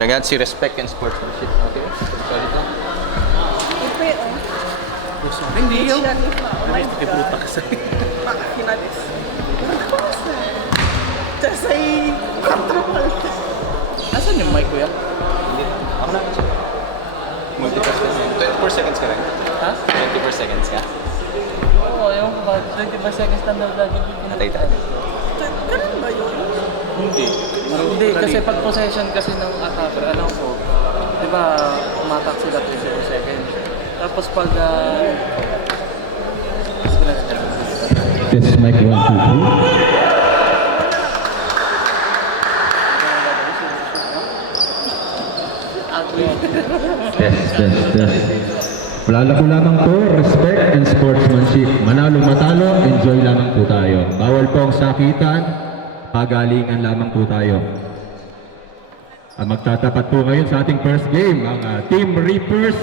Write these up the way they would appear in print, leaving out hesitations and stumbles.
Ragazzi, respect and sportsmanship. Okay? Sorry to. Hindi yun. Oh my Ay, puta kasi. Kinalis. Just say control. Asan yung mic ko yan? Hindi. Ako na. Multitask ka. 24 seconds ka lang. Ha? 24 seconds ka. Oo, ewan ko ba? 25 seconds standard lagi. Natay tayo. Ganun ba yun? Hindi. Hindi, kasi pag possession kasi ng attacker, alam ko, di ba, umatak sila 24 seconds. Tapos pag, This is mic 1, 2, 3. Test. Wala ko lamang po, respect and sportsmanship. Manalo matalo, enjoy lamang po tayo. Bawal po ang sakitan, pagalingan lamang po tayo. Magtatapat po ngayon sa ating first game, ang Team Reapers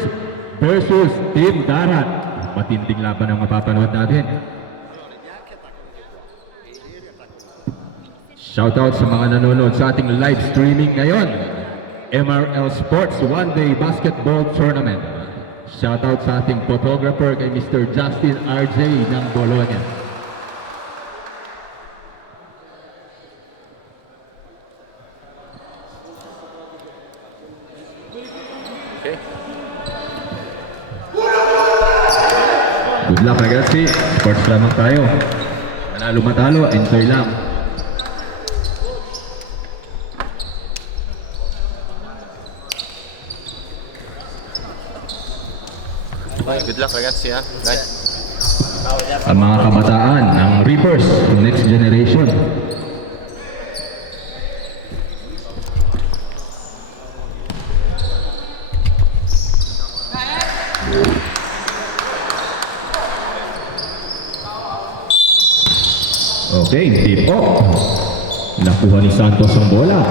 versus Team Darat. Matinding laban ang mapapanood natin. Shoutout sa mga nanonood sa ating live streaming ngayon. MRL Sports One Day Basketball Tournament. Shoutout sa ating photographer kay Mr. Justin RJ ng Bologna. Okay. Good luck ragazzi. Sports lamang tayo. Manalo matalo, enjoy lang. Good luck, ragazzi, ha? Right. Ang mga kabataan ng Reapers, next generation. Okay, tip off. Nakuha ni Santos ang bola.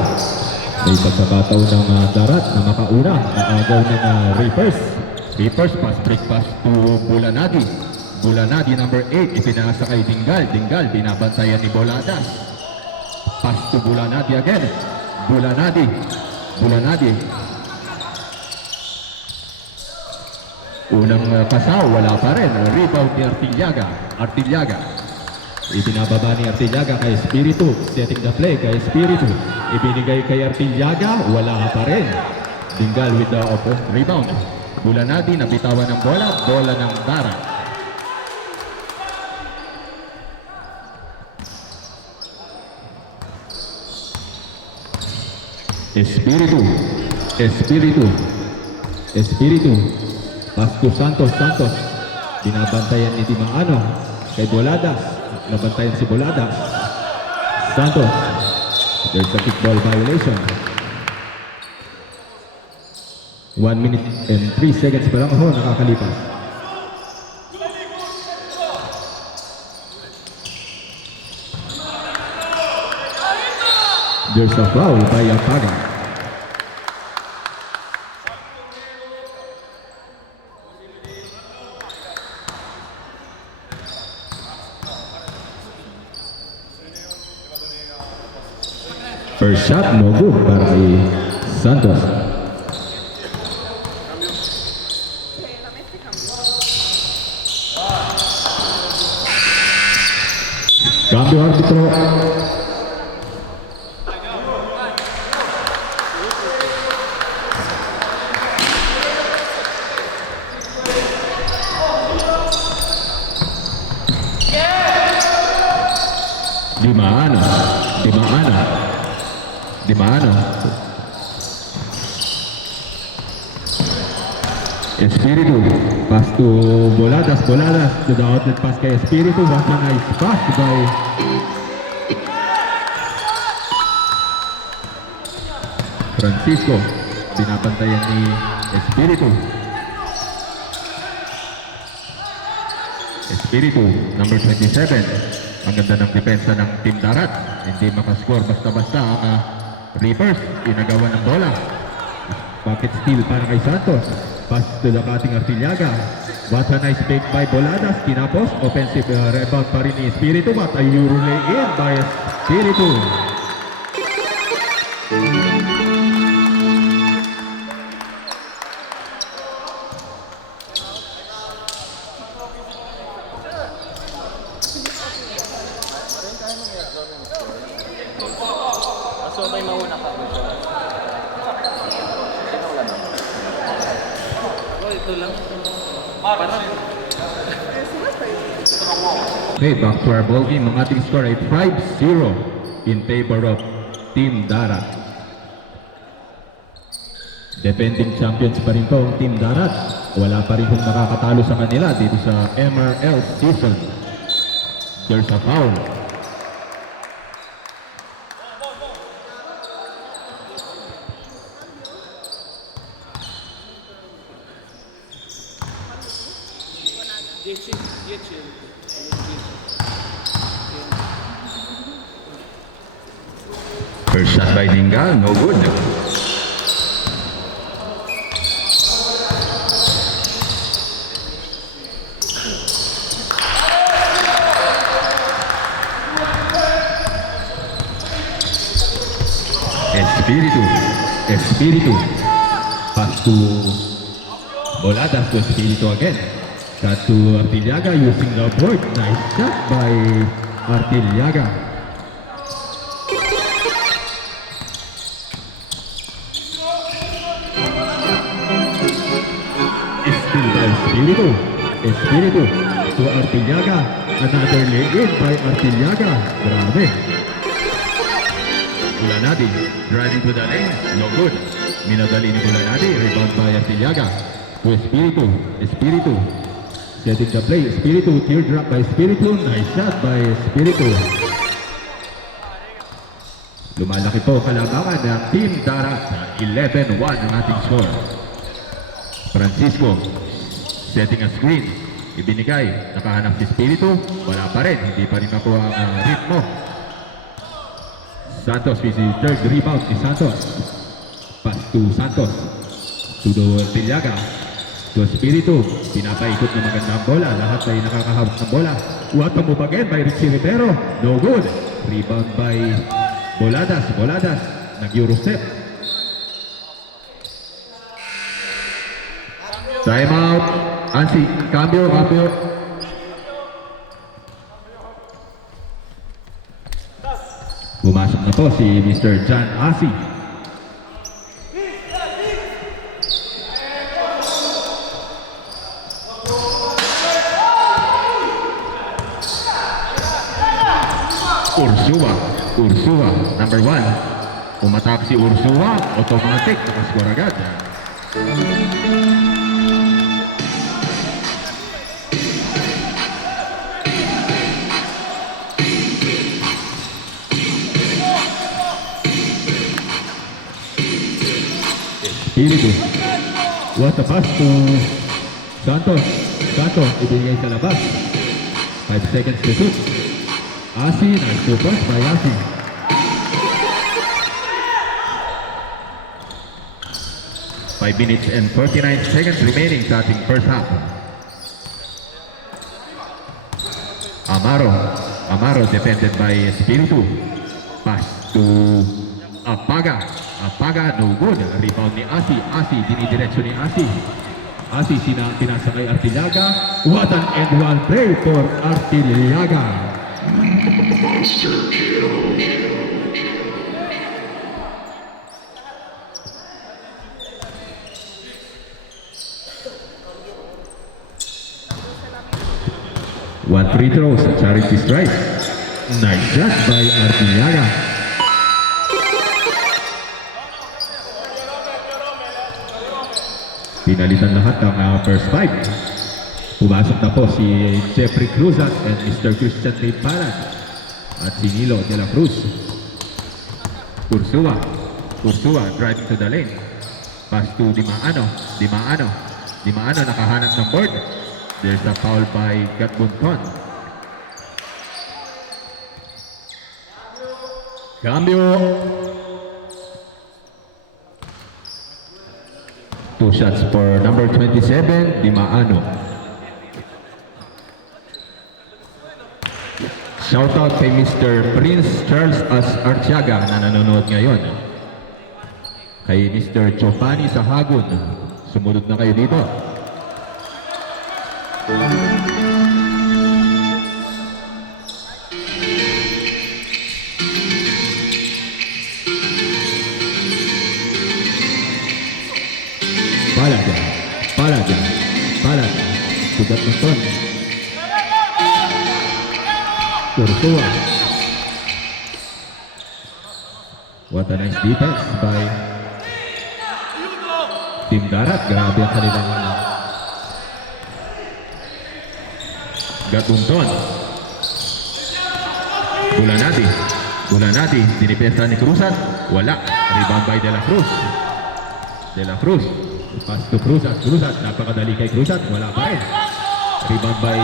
May pagkakataon ng Darat na makauna na agaw ng Reapers. Reapers, pass break pass to Bulanadi. Bulanadi number 8, ipinasa kay Dingal. Dingal, binabantayan ni Boladas. Pass to Bulanadi again. Bulanadi. Unang pasaw, wala pa rin. Rebound ni Artillaga. Ibinababa ni Artillaga kay Espiritu. Setting the play kay Espiritu. Ibinigay kay Artillaga, wala pa rin. Dingal with the rebound. Bulanadi, nabitawan ng bola ng Darat. Espiritu. Pass to Santos. Binabantayan ni Dimang kay Boladas. Nabantayan si Boladas. Santos. There's a kickball violation. 1 minute and 3 seconds pa lang ako nakakalipas. There's a foul by Apaga. First shot, no good para kay Santos. Cambio árbitro. Dimano. Espiritu. Pass to Boladas. To the outlet pass kay Espiritu. What a nice pass by Francisco. Binabantayan ni Espiritu. Number 27. Ang ganda ng depensa ng Team Darat. Hindi makascore basta-basta ang Reapers. Inagawa ng bola. Pocket steal para kay Santos. Pass to the cutting Artillaga. What a nice pick by Boladas. Kinapos. Offensive rebound pa rin ni Espiritu. But a Euro lay in by Espiritu. ito lang. Parang, Okay, back to our ball game. Ang ating score ay 5-0 in favor of Team Darat. Defending champions pa rin po ang Team Darat. Wala pa rin kung nakakatalo sa kanila dito sa MRL season. There's a foul. First shot by Dingal, no good. Espiritu. Pass to Boladas to Espiritu again. Cut to Artillaga using the board. Nice shot by Artillaga. Still by Espiritu to Artillaga. Another lay-in by Artillaga. Grabe. Bulanadi driving to the lane, no good. Minadali ni Bulanadi, rebound by Artillaga. To Espiritu. Setting the play, Espiritu, teardrop by Espiritu. Nice shot by Espiritu. Lumalaki po kalabangan ng Team Darat. 11-1 ang ating score. Francisco, setting a screen. Ibinigay, nakahanap si Espiritu. Wala pa rin, hindi pa rin nakuha ang ritmo. Santos with the third rebound ni Santos. Pass to Santos. To Artillaga. To Espiritu. Pinapaikot ng magandang bola. Lahat ay nakakahawak ng bola. What move again by Richie Rivero. No good. Rebound by Boladas. Nag-Eurostep. Time out. Ansi. Cambio. Pumasok na po si Mr. John Asi. Ursua, number 1. Umatap si Ursua, automatic, nakascore agad. Espiritu. What a pass to Santos. Ibigay sa labas. 5 seconds to shoot. Asi, nice to pass by Asi. Five minutes and 49 seconds remaining sa ating first half. Amaro defended by Espiritu. Pass to Apaga, no good. Rebound ni Asi, dinidiretso ni Asi. Pinasa kay Artillaga. What an end one play for Artillaga. Monster kill. One free throws, charity strike. Nice shot by Artillaga. Pinalitan lahat ng first five. Pumasok na po si Jeffrey Cruzat and Mr. Christian Mayparan at si Nilo de la Cruz. Ursua driving to the lane. Pass to Dimaano nakahanap ng board. There's a foul by Gatbunton. Cambio. 2 shots for number 27, Dimaano. Shoutout kay Mr. Prince Charles Artiaga na nanonood ngayon. Kay Mr. Chopani Sahagun, sumunod na kayo dito. Palaja. Gatmonton. Ursua. What a nice defense by Team Darat. Grabe ang kanilang Gatmonton. Bulanati, dinipensa ni Cruzat. Wala. Rebound by De La Cruz. De La Cruz. Pass to Cruzat. Napakadali kay Cruzat. Wala pa rin. Rebound by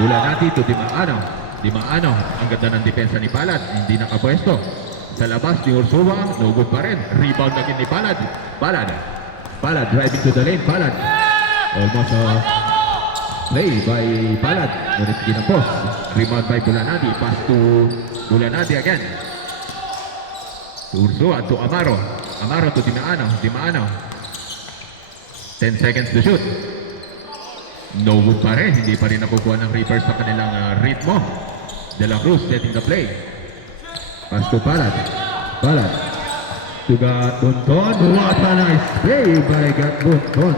Bulanati to Dimaano. Ang ganda ng depensa ni Palad. Hindi nakapwesto. Sa labas ni Ursua. No good pa rin. Rebound again ni Palad. Palad driving to the lane. Palad. Almost play by Palad. Ngunit ginapos. Rebound by Bulanati. Pass to Bulanati again. To Ursua, to Amaro. Amaro to Dimaano. 10 seconds to shoot. No good pa rin. Hindi pa rin nakukuha ng Reapers sa kanilang ritmo. De La Cruz setting the play. Pass to Palad. To Gatmonton. What a nice play by Gatmonton.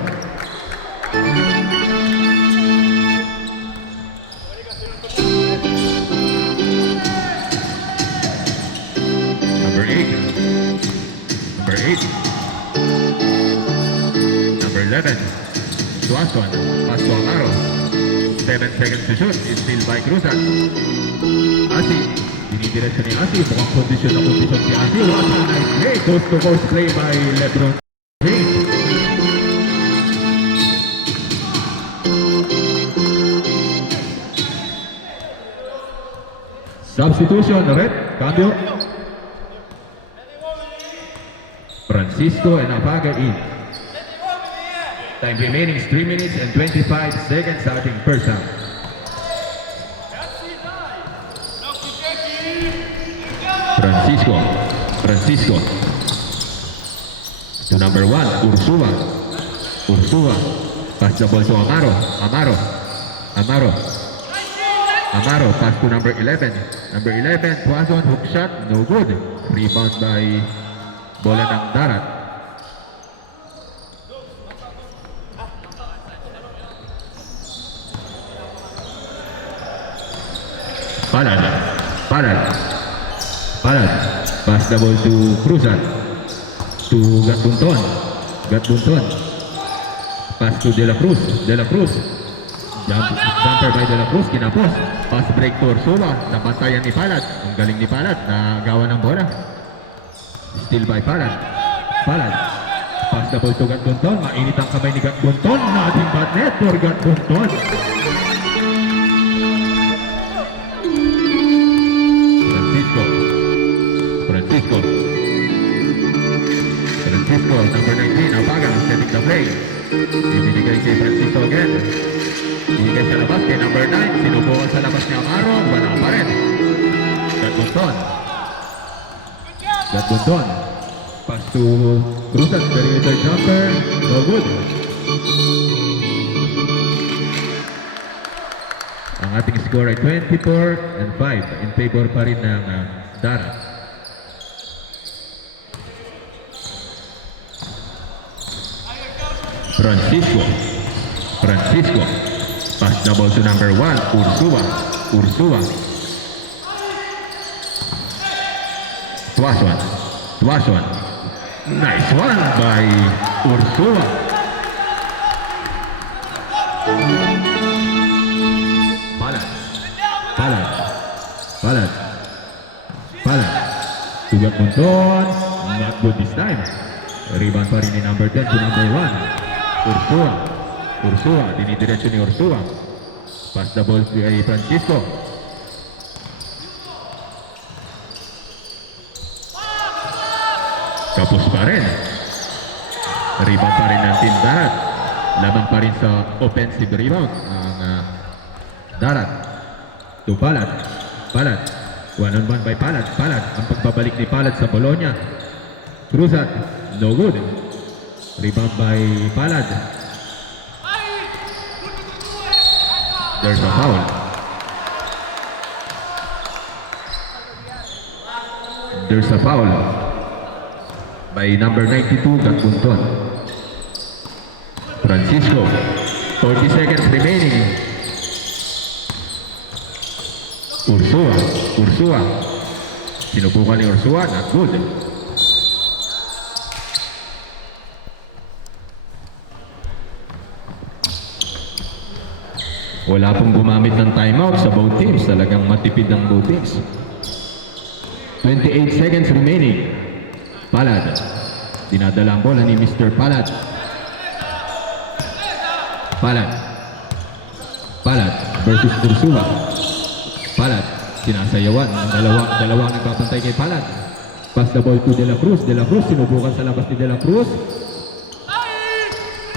Number 8. Number 11. Tuason. Pass to Amaro. 7 seconds to shoot. Is still by Cruzat. Asi. Dinidiretso ni Asi. Mukhang kondisyon si Asi. What a nice play. Coast-to-coast play by Lebron James. Substitution. Red. Cambio. Francisco and Apaga in. Time remaining is 3 minutes and 25 seconds sa ating first half. Francisco. To number 1, Ursua. Pass the ball to Amaro, pass to number 11. Number 11, Tuazon, hook shot, no good. Rebound by bola ng Darat. Palad. Pass the ball to Cruzat. To Gatmonton. Pass to De La Cruz. Jumper by De La Cruz. Kinapos. Pass break to Ursua. Nabantayan ni Palad. Ang galing ni Palad. Nagawa ng bola. Still by Palad. Pass the ball to Gatmonton. Mainit ang kamay ni Gatmonton. Nothing but net for Gatmonton. Francisco, number 19, Apaga, setting the play. Ibinigay kay Francisco again. Ibinigay sa labas kay number 9. Sinubukan sa labas ni Amaro. Wala pa rin. Gatmonton. Pass to Cruzat. Perimeter jumper. No good. Ang ating score ay 24-5 in favor pa rin ng Darat. Francisco. Pass the ball to number 1, Ursua. Tuason. Nice one by Ursua. Palad. To Gatmonton. Not good this time. Rebound pa rin ni number 10 to number 1. Ursua. Dinidiretso ni Ursua. Pass the ball kay Francisco. Kapos pa rin. Rebound pa rin ng Team Darat. Labang pa rin sa offensive rebound ang Darat. To Palad. 1-on-1 by Palad. Ang pagbabalik ni Palad sa Bologna. Cruzat. No good. Rebound by Palad. There's a foul. There's a foul by number 92, Gatmonton. Francisco. 40 seconds remaining. Ursua. Sinubukan ni Ursua, not good. Wala pong gumamit ng timeout sa both teams. Talagang matipid ang both teams. 28 seconds remaining. Palad. Dinadala ang bola ni Mr. Palad. Palad versus Ursua. Palad. Sinasayawan ang dalawang nagpapantay kay Palad. Pass the ball to De La Cruz. De La Cruz sinubukan sa labas ni De La Cruz.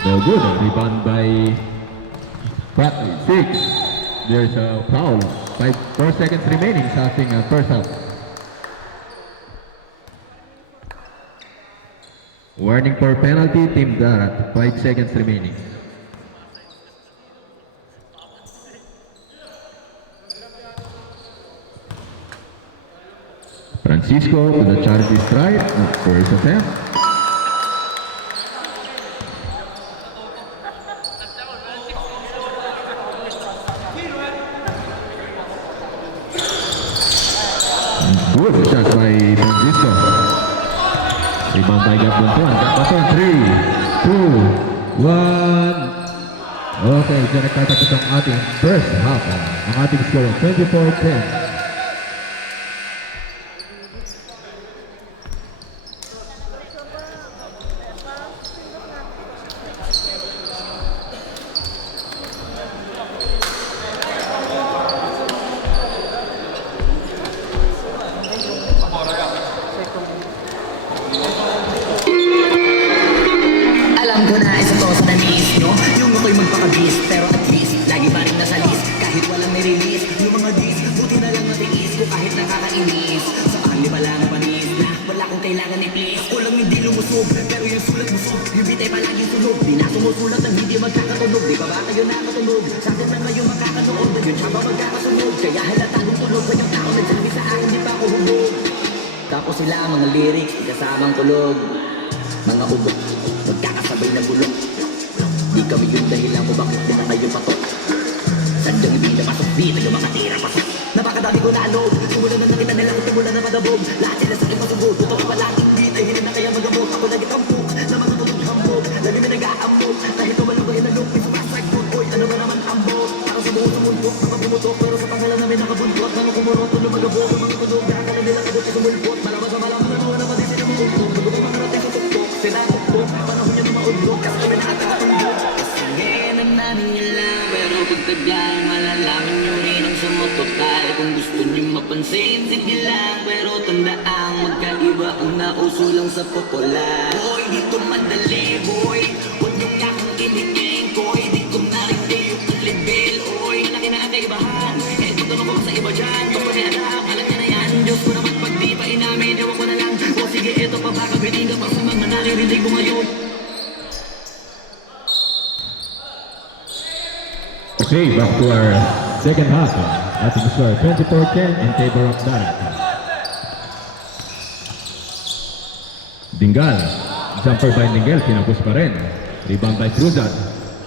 No good. Rebound by 6. There's a foul. 4 seconds remaining sa ating first half. Warning for penalty, Team Darat. 5 seconds remaining. Francisco to the charity strike. First attempt. Good shot by Francisco. Rebound by Gabontuan. 3, 2, 1. Okay, dyan nagtatapos ang ating first half. Ang ating score, 24-10. Alam ko na isa to sa na-miss nyo. Yung ako'y magpakabis, pero at least lagi pa rin nasa list. Kahit walang nirelease, yung mga dis, buti na lang matiis ko kahit nakakainis. Sa kanli pala na panis na wala kong kailangan ni please. Walang hindi lumusog, pero yung sulat busog. Yung bitay palaging sunog, di na sumusulat ang hindi magkakatunog. Di ba ba kayo nakatunog? Sa atin man ngayon makakanood na yun siya ba magkakasunog? Kaya halatang tunog pa yung tao nagsabi sa akin, di pa ako hubog. Tapos sila mga lyrics, kasamang tulog. Mga ubok, magkakasabay na bulok. Di kami yung dahilan mo bakit di na kayo patok. Sadyang hindi na pasok, di tayo makatira pasok. Napakadami ko na alog, tumulan na nakita nila kung tumulan na madabog. Lahat sila sa akin masugod, totoo pa lang hindi tayo hindi na kaya magamot. Ako lagi tampok, na mga tulog hambog. Lagi na nag-aamok, kahit tumalang ko inalok. May sumasag po, oy ano ba naman ambot. Parang sa buong sumuntok, mga pumutok. Pero sa pangalan namin nakabuntot, mga kumurot, tulo magabog. Mga tulog, nakakala nila kabot sa sumulpot. Malaman sa malaman na mga naman din sila mamuntok. Magubang mga natin sa tuktok, sila tuktok. Panahon niya na maudlot, kasi kami nakatakatunggok. Sige, namin niyo lang, pero pagtagal malalaman niyo rin ang sama total. Kung gusto niyo mapansin, sige lang, pero tandaang magkaiba ang nauso lang sa popular. Boy, dito madali, boy, huwag niyo nga akong kiniging, koy. Di ko narinig yung level, oy. Malaki na ang kaibahan, eh tutulong ko sa iba dyan. Pagpanialam, alam niya na yan, Diyos ko naman pag di pa inamin, ewan ko na lang. O sige, eto pa ba, kabitin ka pa sa mga naririnig mo ngayon. Okay, back to our second half. Ating score, 24-10 in favor of Darat. Dingal. Jumper by Dingal, kinapos pa rin. Rebound by Cruzat.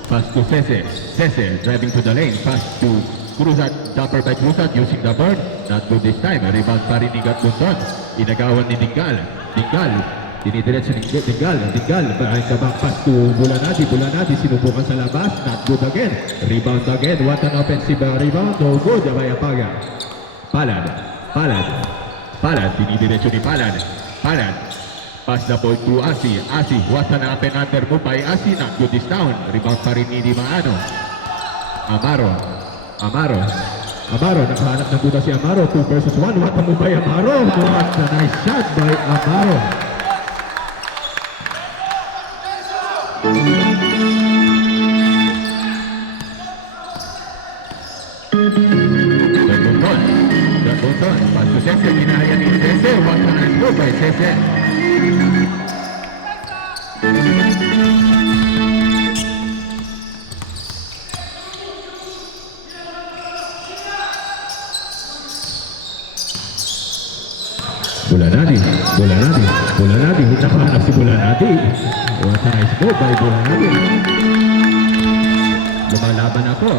Pass to Cese. Cese driving to the lane. Pass to Cruzat. Jumper by Cruzat using the board. Not good this time. Rebound pa rin ni Gatbunton. Inagawan ni Dingal. Dingal. Dinidiretso ni Dingal. Dingal. Behind the back pass to Bulanati. Bulanati sinubukan sa labas. Not good again. Rebound again. What an offensive rebound. No good. Abay Apaga. Palad. Palad. Palad. Dinidiretso ni Palad. Palad. Pass the ball to Asi. Asi. What an under move by Asi. Not good this down. Rebound pa rin ni Di Maano. Amaro. Amaro. Amaro. Nakahanap ng buta si Amaro. 2 versus 1. What a move by Amaro. What a nice shot by Amaro. Gatbunton. Pass to Cese. Kinaya ni Cese. What a nice move by Cese. Bulanadi. Bulanadi. Bulanadi. Nakahanap si Bulanadi. What a nice move by Bulanadi. lumalaban na po.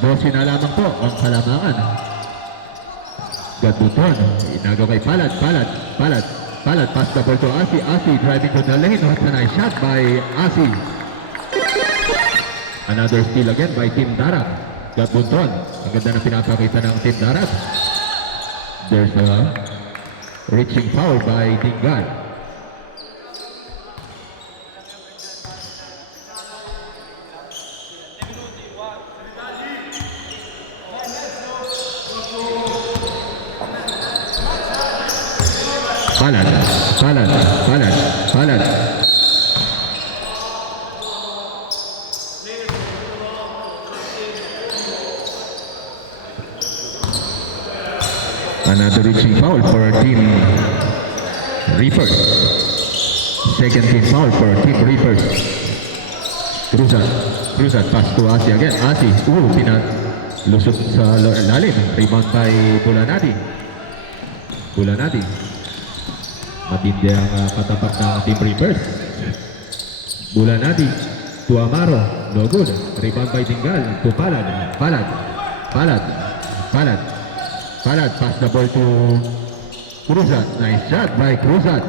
12 na lamang po ang kalamangan. Gatbuton, inagaw kay Palad, pass the ball to Asi driving to the lane. What a nice shot by Asi. Another steal again by Team Darat. Gatbuton, ang ganda na pinapakita ng Team Darat. There's a reaching foul by Dingal. Palad. Another reaching foul for Team Reapers. Second team foul for Team Reapers. Cruzan, pass to Asi again. Asi, lusot sa lalim. Rebound by Bulanadi. Matindi ang katapat ng Team Reapers. Bulanadi to Amaro, no good. Rebound by Dingal to Palad, pass the ball to Cruzan. Nice shot by Cruzan.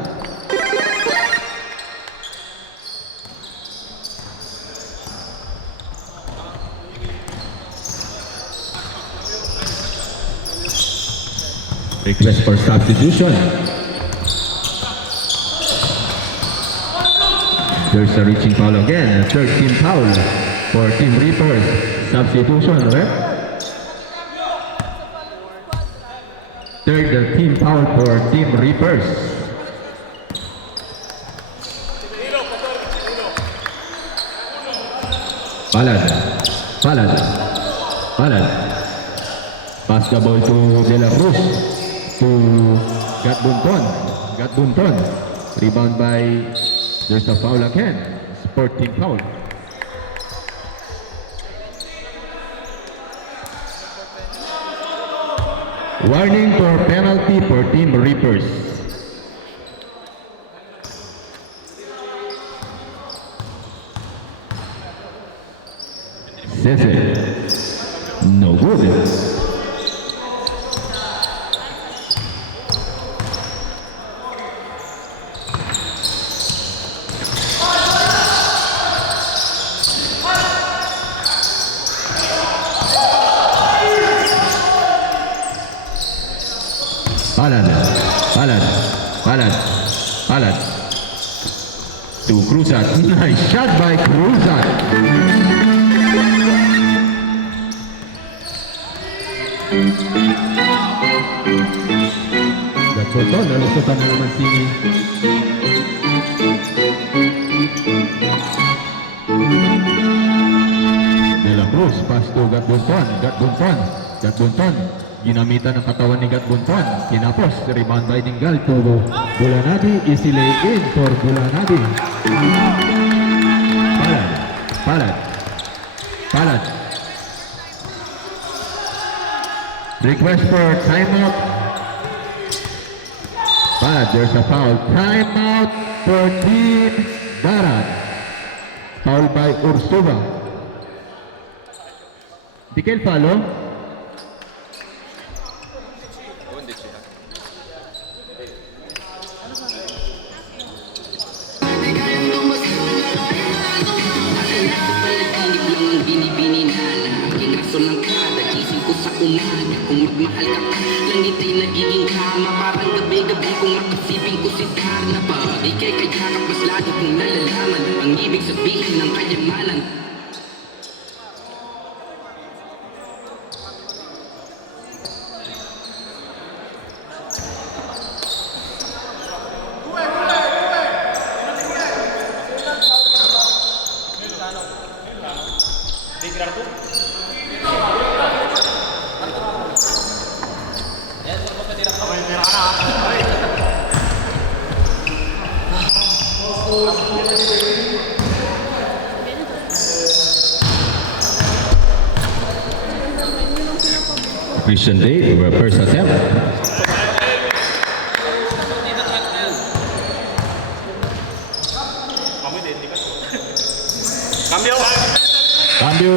Request for substitution. There's a reaching foul again. Third team foul for Team Reapers. Substitution, right? Third team foul for Team Reapers. Palad. Pass the ball to De La Cruz. To Gatbunton. Rebound by... There's a foul again. Sport team foul. Warning for penalty for Team Reapers. Sese. No good. Palad. To Cruzan. Nice shot by Cruzan. Gatbuton, nalusutan na naman si De La Cruz. Pass to Gatbunton. Ginamitan ng katawan ni Gatbunton. Kinapos, rebound by Dingal to Bulanadi. Easy lay in for Bulanadi. Palad. Request for timeout. Palad, there's a foul. Timeout for Team Darat. Foul by Ursuba. Di kayo follow? Umaga, kung magmahal ka pa, langit ay nagiging kama. Parang gabi-gabi kung makasipin ko si Darna pa. Ika'y kayakap, mas lalo kong nalalaman ang ibig sabihin ng kayamanan. Christian Day, first attempt. Cambio. Cambio.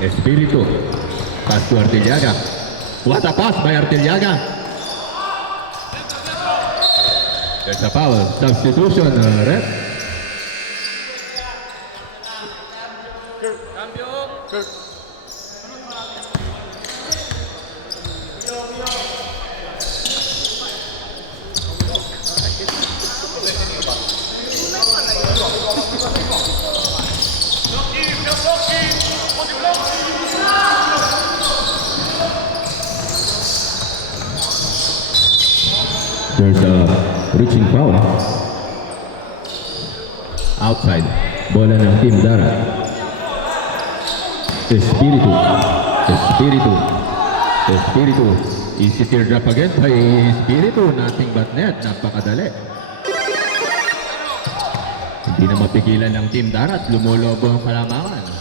Espíritu, pass to Artellaga. What a pass by Artellaga. There's a foul, substitution, ref. There's a reaching foul. Outside. Bola ng Team Darat. Espiritu. Easy teardrop again by Espiritu. Nothing but net. Napakadali. Hindi na mapigilan ng Team Darat. Lumulobo ang kalamangan.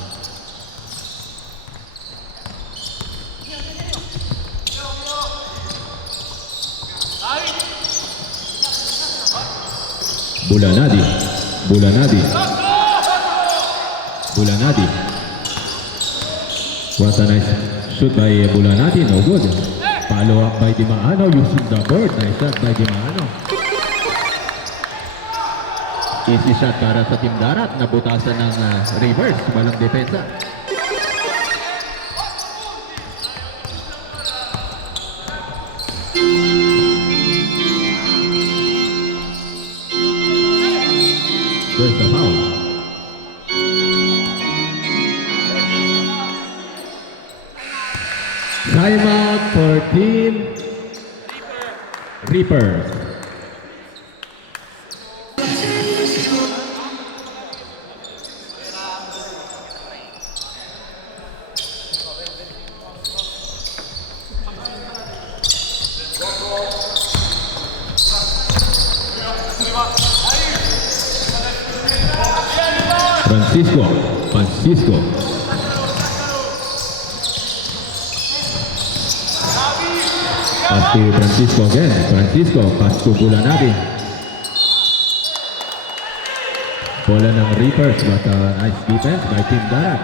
Bulanadi. What a nice shoot by Bulanadi, no good. Follow up by Dimaano using the board. Nice shot by Dimaano. Easy shot para sa Team Darat. Nabutasan ng reverse. Walang depensa. There's the foul. Timeout for Team Reapers. Francisco. Pass to Francisco again. Pass to Bulanadi. Bola ng Reapers, but nice defense by Team Darat.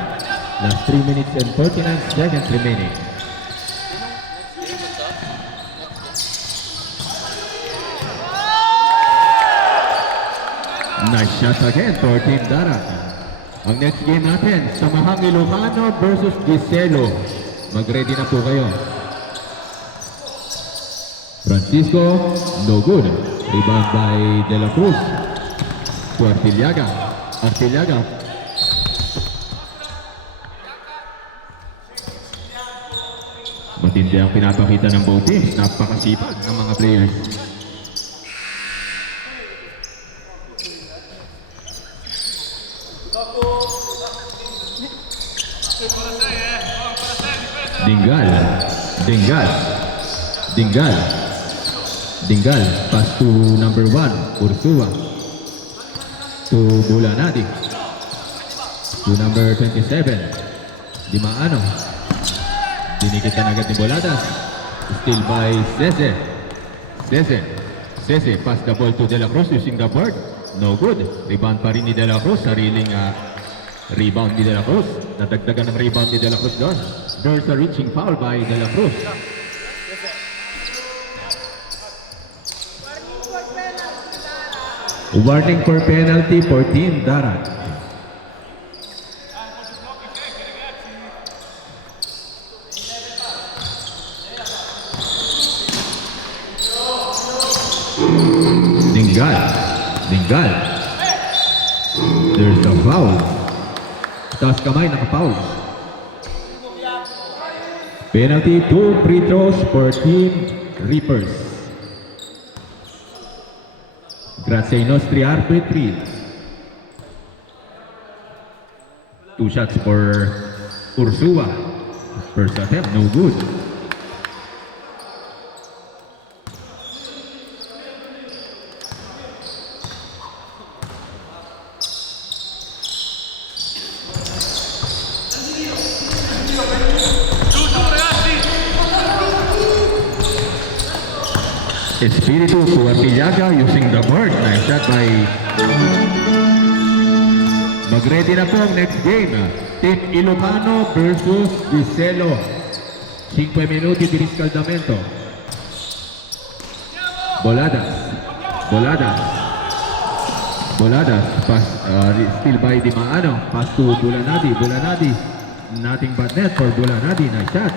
Last 3 minutes and 49 seconds remaining. Nice shot again for Team Darat. Ang next game natin, Samahang Ilocano versus Giselo. Mag-ready na po kayo. Francisco, no good. Rebound by De La Cruz. To Artellaga. Matindi ang pinapakita ng both teams. Napakasipag ng mga players. Dingal, pass to number 1, Ursua. To Bulanadi. To number 27, Dimaano. Dinikitan agad ni Boladas. Still by Cese, pass the ball to De La Cruz using the board. No good. Rebound pa rin ni De La Cruz. Sariling rebound ni De La Cruz. Nadagdagan ng rebound ni De La Cruz doon. There's a reaching foul by De La Cruz. Warning for penalty for Team Darat. Dingal. There's a foul. Taas kamay, naka-foul. Penalty, 2 free throws for Team Reapers. Grazie ai nostri arbitri. 2 shots for Ursua. First attempt, no good. Espiritu to Artillaga using the board. Nice shot by... Mag-ready na po ang next game. Team Ilocano versus Giselo. 5 minuti di riscaldamento. Boladas. Pass still by Di Maano. Pass to Bulanadi. Nothing but net for Bulanadi. Nice shot.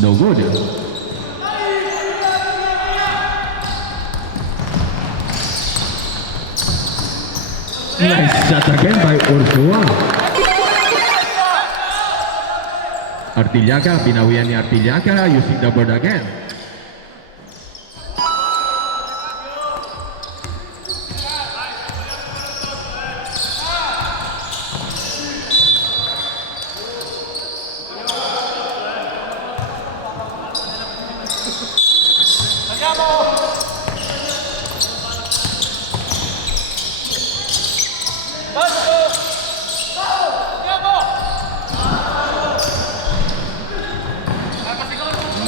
No good. Nice shot again by Ursua. Artillaga, binawian ni Artillaga using the board again.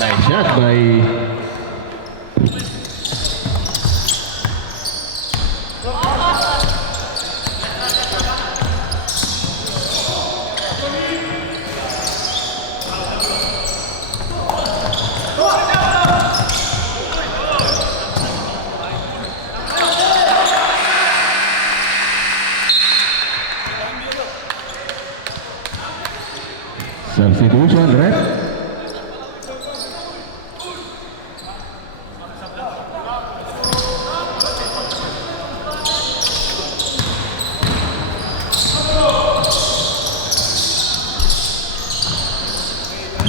Nice shot by substitution, ref.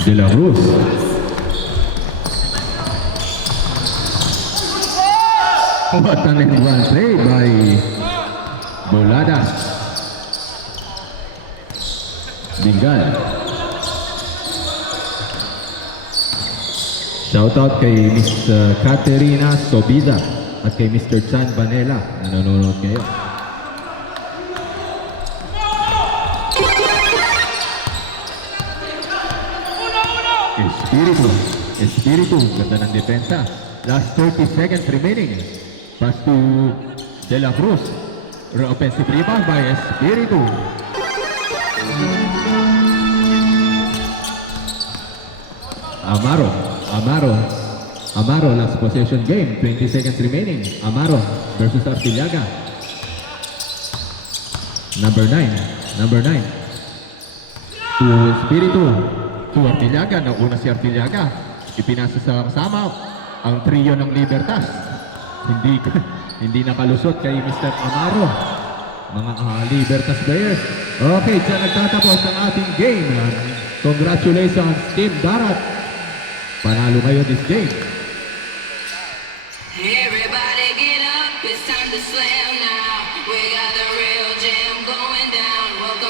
De la Cruz. What an one play by Boladas. Bengal. Shoutout kay Miss Caterina Sobida at kay Mr. Chan Vanela na nanonood ngayon. Espiritu, ganda ng depensa. Last 30 seconds remaining. Pass to De La Cruz. Offensive rebound by Espiritu. Amaro, last possession game. 20 seconds remaining. Amaro versus Artillaga. Number 9. To Espiritu. To Artillaga, nauna si Artillaga. Ipinasa sa kasama ang trio ng Libertas. Hindi nakalusot kay Mr. Amaro. Mga Libertas players. Okay, dyan nagtatapos ang ating game. Congratulations, Team Darat. Panalo kayo this game. Everybody get up, it's time to slam now. We